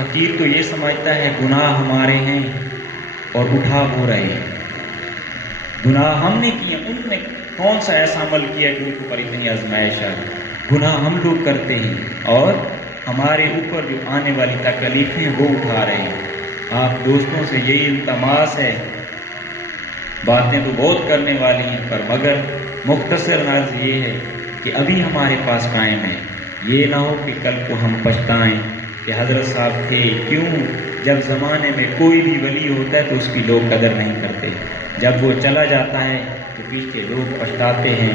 فقیر تو یہ سمجھتا ہے گناہ ہمارے ہیں اور اٹھا وہ رہے ہیں۔ گناہ ہم نے کیے، ان نے کون سا ایسا عمل کیا کہ ان کے اوپر اتنی آزمائش آئی؟ گناہ ہم لوگ کرتے ہیں اور ہمارے اوپر جو آنے والی تکلیفیں وہ اٹھا رہے ہیں۔ آپ دوستوں سے یہی التماس ہے، باتیں تو بہت کرنے والی ہیں پر مگر مختصر عرض یہ ہے کہ ابھی ہمارے پاس قائم ہے، یہ نہ ہو کہ کل کو ہم پچھتائیں کہ حضرت صاحب تھے کیوں۔ جب زمانے میں کوئی بھی ولی ہوتا ہے تو اس کی لوگ قدر نہیں کرتے، جب وہ چلا جاتا ہے تو پیچھے لوگ پچھتاتے ہیں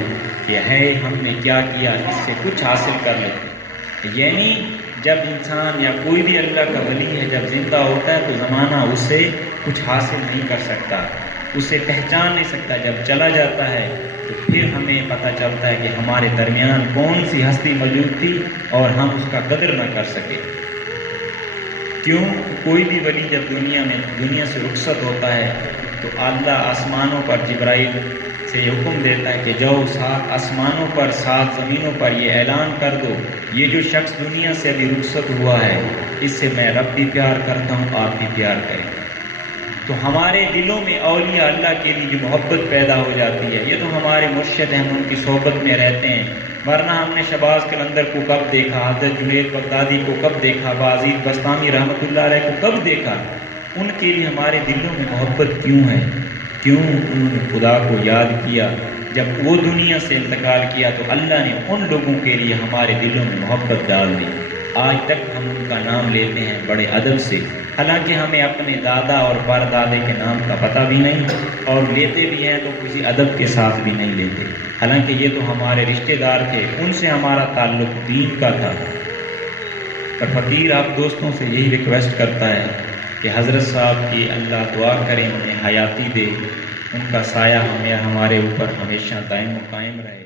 کہ ہے ہم نے کیا کیا، اس سے کچھ حاصل کر لیتے۔ یعنی جب انسان یا کوئی بھی اللہ کا ولی ہے جب زندہ ہوتا ہے تو زمانہ اس سے کچھ حاصل نہیں کر سکتا، اسے پہچان نہیں سکتا۔ جب چلا جاتا ہے تو پھر ہمیں پتہ چلتا ہے کہ ہمارے درمیان کون سی ہستی موجود تھی اور ہم اس کا قدر نہ کر سکے۔ کیوں؟ کوئی بھی ولی جب دنیا سے رخصت ہوتا ہے تو اللہ آسمانوں پر جبرائیل سے حکم دیتا ہے کہ جاؤ 7 آسمانوں پر 7 زمینوں پر یہ اعلان کر دو، یہ جو شخص دنیا سے ابھی رخصت ہوا ہے اس سے میں رب بھی پیار کرتا ہوں، آپ بھی پیار کریں۔ تو ہمارے دلوں میں اولیاء اللہ کے لیے جو محبت پیدا ہو جاتی ہے، یہ تو ہمارے مرشد ہیں، ہم ان کی صحبت میں رہتے ہیں، ورنہ ہم نے شہباز قلندر کو کب دیکھا، حضرت جنید بغدادی کو کب دیکھا، باعزید بستامی رحمۃ اللہ علیہ کو کب دیکھا؟ ان کے لیے ہمارے دلوں میں محبت کیوں ہے؟ کیوں انہوں نے خدا کو یاد کیا؟ جب وہ دنیا سے انتقال کیا تو اللہ نے ان لوگوں کے لیے ہمارے دلوں میں محبت ڈال دی۔ آج تک ہم ان کا نام لیتے ہیں بڑے ادب سے، حالانکہ ہمیں اپنے دادا اور پردادے کے نام کا پتہ بھی نہیں، اور لیتے بھی ہیں تو کسی ادب کے ساتھ بھی نہیں لیتے، حالانکہ یہ تو ہمارے رشتہ دار تھے، ان سے ہمارا تعلق دین کا تھا۔ پر فقیر آپ دوستوں سے یہی ریکویسٹ کرتا ہے کہ حضرت صاحب کی اللہ دعا کریں، انہیں حیاتی دے، ان کا سایہ ہمارے اوپر ہمیشہ دائم و قائم رہے۔